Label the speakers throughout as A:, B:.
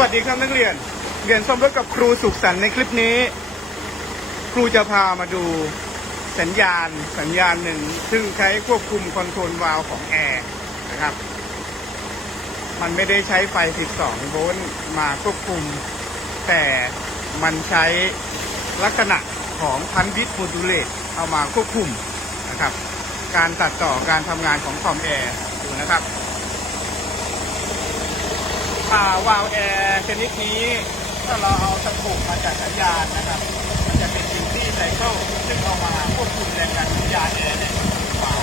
A: วัสดีครับนักเรียน เรียนซ่อมรถกับครูสุขสันต์ในคลิปนี้ ครูจะพามาดูสัญญาณสัญญาณหนึ่ง ซึ่งใช้ควบคุมคอนโทรลวาล์วของแอร์นะครับ มันไม่ได้ใช้ไฟ 12 โวลต์มาควบคุม แต่มันใช้ลักษณะของพันวิทย์โมดูเลตเอามาควบคุมนะครับ การตัดต่อการทำงานของคอมแอร์ดูนะครับ อ่าวาล์วแอร์ชนิดนี้ถ้าเราเอาตะกุกมาจากสัญญาณนะครับ มันจะเป็นดิวตี้ไซเคิลซึ่งเอามาควบคุมแรงดันสัญญาณแอร์ในวาล์ว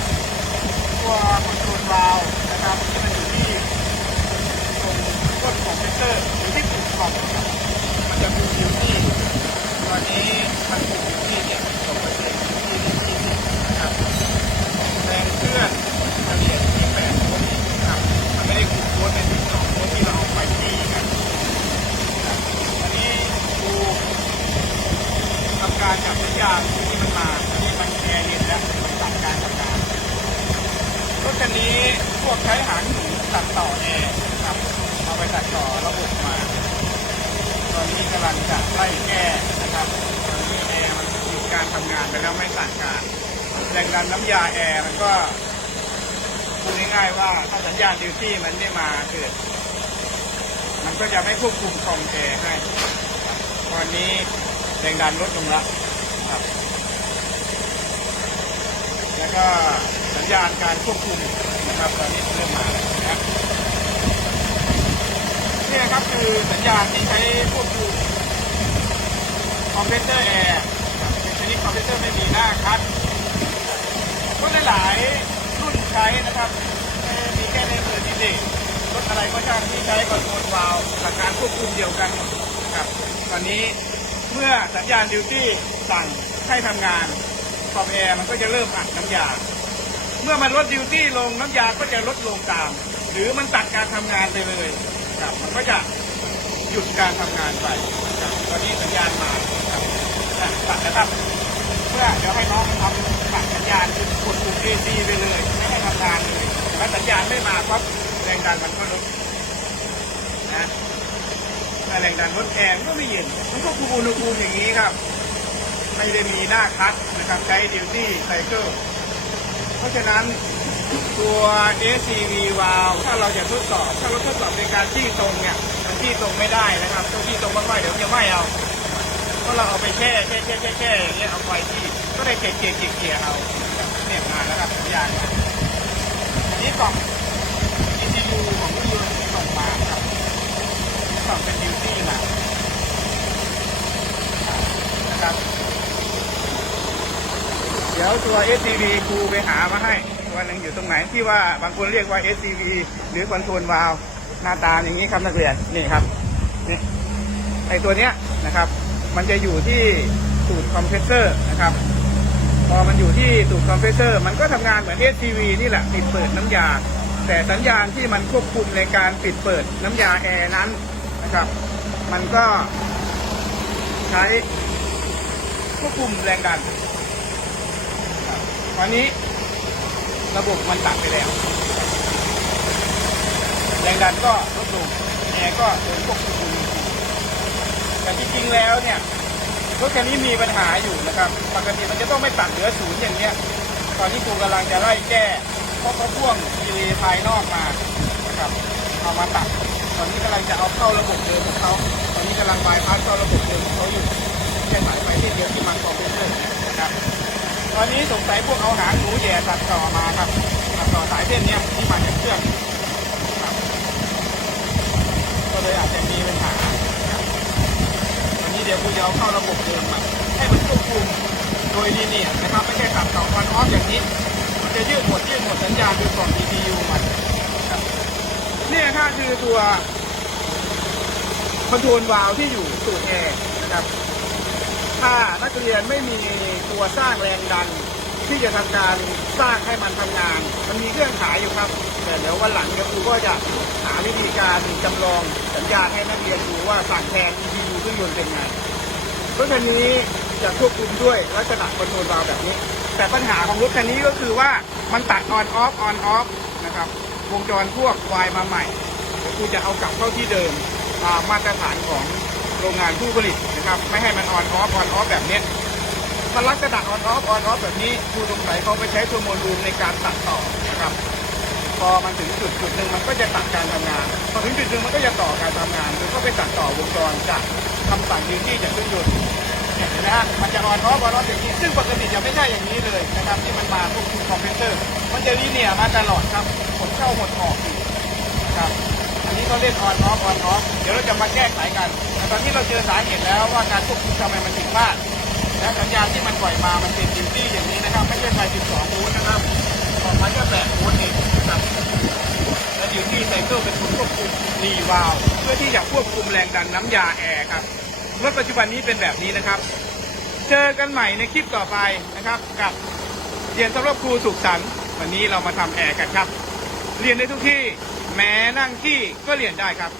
A: ตัวคอนโทรลวาล์วนะครับที่มันอยู่ที่ตรงก้นของเพรสเซอร์หรือที่ปุ่มคองนะครับมันจะมีดิวตี้ตอนนี้มันคุมอยู่ที่เนี่ยตรงเปอร์เซ็นต์ที่ที่ที่นะครับแรงเคลื่อนเฉลี่ยที่แปดโวลต์นะครับมันไม่ได้คุมโวลต์ในสิบสองโวลต์ที่เราเอาไปตีกันนะครับอันนี้ดูทำการจับสัญญาณที่มันมาอันนี้มันแอร์เย็นแล้วมันตัดการทำงาน รถคันนี้พวกใช้หางหนูตัดต่อแอร์นะครับเอาไป ต่อระบบมา ตอนนี้กำลังจะไล่แก้นะครับตอนนี้แอร์มันหยุดการทำงานไปแล้วไม่สั่งการแรงดันน้ำยาแอร์มันก็พูดง่ายๆว่าถ้าสัญญาณดิวตี้มันไม่มาเกิด มันก็จะไม่ควบคุมคอมแอร์ให้ ตอนนี้แรงดันลดลงแล้วครับแล้วก็สัญญาณการควบคุมนะครับตอนนี้เริ่มมาแล้วนะครับนี่นะ คือสัญญาณที่ใช้ควบคุมคอมเพรสเซอร์แอร์ชนิดคอมเพรสเซอร์ไม่มีหน้าคัดรถหลายรุ่นใช้นะครับไม่มีแค่ในเมอร์ซีเดสรถอะไรก็ช่างที่ใช้คอนโทรลวาล์วหลักการควบคุมเดียวกันนะครับตอนนี้เมื่อสัญญาณดิวตี้สั่งให้ทำงานคอมแอร์มันก็จะเริ่มอัดน้ำยา เมื่อมันลดดิวตี้ลงน้ำยาก็จะลดลงตาม หรือมันตัดการทำงานไปเลยครับมันก็จะ หยุดการทำงานไปครับตอนนี้สัญญาณมาครับอะตัดนะครับ เพื่อเดี๋ยวให้น้องทำตัดสัญญาณคือกดปุ่ม AC ไปเลย ไม่ให้ทำงานเลยแล้วสัญญาณไม่มาปั๊บแรงดันมันก็ลดนะถ้าแรงดันลดแอร์มันก็ไม่เย็นมันก็คุมอุณหภูมิอย่างนี้ครับ ไม่ได้มีหน้าคัดนะครับใช้ดิวตี้ไซเคิลเพราะฉะนั้น ตัว SCV valve ถ้าเราจะทดสอบถ้าเราทดสอบในการที่ตรงเนี่ยมันที่ตรงไม่ได้นะครับต้องที่ตรงมากๆเดี๋ยวจะไหม้เอาเพราะเราเอาไปแช่แช่แช่แช่แช่อย่างเงี้ยเอาไฟที่ก็ได้เกลี่ยเกลี่ยเกลี่ยเกลี่ยเอาเนี่ยมาแล้วครับสัญญาณมาอันนี้กล่อง ECU ของเครื่องยนต์ส่งมาครับกล่องเป็นดิวตี้มานะครับ เดี๋ยวตัว SCV ครูไปหามาให้ ตัวหนึ่งอยู่ตรงไหนที่ว่าบางคนเรียกว่า SCV หรือคอนโทรลวาลหน้าตาอย่างนี้ครับนักเรียนนี่ครับนี่ไอตัวเนี้ยนะครับ มันจะอยู่ที่สูตรคอมเพรสเซอร์นะครับ พอมันอยู่ที่สูตรคอมเพรสเซอร์ มันก็ทำงานเหมือน SCV นี่แหละปิดเปิดน้ำยา แต่สัญญาณที่มันควบคุมในการปิดเปิดน้ำยาแอร์นั้นนะครับ มันก็ใช้ควบคุมแรงดันตอนนี้ ระบบมันตัดไปแล้วแรงดันก็ลดลงแอร์ก็โดนควบคุมแต่จริงๆแล้วเนี่ยรถคันนี้มีปัญหาอยู่นะครับ ปกติมันจะต้องไม่ตัดเหลือศูนย์อย่างเงี้ย ตอนที่ครูกำลังจะไล่แก้เพราะเขาพ่วงดีเลย์ภายนอกมานะครับเอามาตัด ตอนนี้กำลังจะเอาเข้าระบบเดิมของเขาตอนนี้กำลังบายพาสเข้าระบบเดิมของเขาอยู่แค่สายไฟที่เดียวที่มันคอมเพรสเซอร์นะครับ ตอนนี้สงสัยพวกเอาหางหนูแย่ตัดต่อมาครับตัดต่อสายเส้นเนี้ยที่มาจากเครื่องก็เลยอาจจะมีปัญหาครับวันนี้เดี๋ยวกูจะเอาเข้าระบบเดิมมาให้มันควบคุมโดยลีเนียนะครับไม่ใช่ตัดต่อวันออฟอย่างนี้ มันจะยืดหมดยืดหมดสัญญาณดูกล่อง DPU มันเนี่ยค่ะคือตัวคอนโทรลวาล์วที่อยู่สูตรแอร์นะครับ ถ้านักเรียนไม่มีตัวสร้างแรงดัน ที่จะทำการสร้างให้มันทำงาน มันมีเครื่องขายอยู่ครับ แต่เดี๋ยววันหลังเดี๋ยวครูก็จะหาวิธีการจำลองสัญญาณให้นักเรียนดูว่าสั่งแทน ECU เครื่องยนต์เป็นไงรถคันนี้จะควบคุมด้วยลักษณะคอนโทรลวาล์วแบบนี้ แต่ปัญหาของรถคันนี้ก็คือว่ามันตัดออนออฟออนออฟนะครับวงจรพวกวายมาใหม่ครูจะเอากลับเข้าที่เดิมตามมาตรฐานของ โรงงานผู้ผลิตนะครับ ไม่ให้มันออนออฟออนออฟแบบนี้ยมันลักษณะออนออฟออนออฟแบบนี้ครูสงสัยเขาไปใช้ตัวโมดูลในการตัดต่อนะครับ พอมันถึงจุดจุดหนึ่งมันก็จะตัดการทำงาน พอถึงจุดหนึ่งมันก็จะต่อการทำงานหรือก็ไปตัดต่อวงจรจากคำสั่งดิวตี้จากเครื่องยนต์เนี่ยเห็นไหมฮะมันจะออนออฟออนออฟอย่างนี้ ซึ่งปกติจะไม่ใช่อย่างนี้เลยนะครับที่มันมาพวกคอมเพรสเซอร์ มันจะลีเนียมาตลอดครับหดเข้าหดออกอยู่นะครับอันนี้ เขาเรียกออนออฟออนออฟเดี๋ยวเราจะมาแก้ไขกัน แต่ตอนนี้เราเจอสาเหตุแล้วว่าการควบคุมทำไมมันถึงพลาดและสัญญาณที่มันปล่อยมา มันเป็นดิวตี้อย่างนี้นะครับ ไม่ใช่ไฟ12โวลต์นะครับออกมาแค่8โวลต์เองนะครับและดิวตี้ไซเคิลเป็นคนควบคุมรีวาลวเพื่อที่จะควบคุมแรงดันน้ำยาแอร์ครับรถปัจจุบันนี้เป็นแบบนี้นะครับ เจอกันใหม่ในคลิปต่อไปนะครับ กับเรียนสำหรับครูสุขสันต์วันนี้เรามาทำแอร์กันครับ เรียนได้ทุกที่ แม้นั่งที่ก็เรียนได้ครับ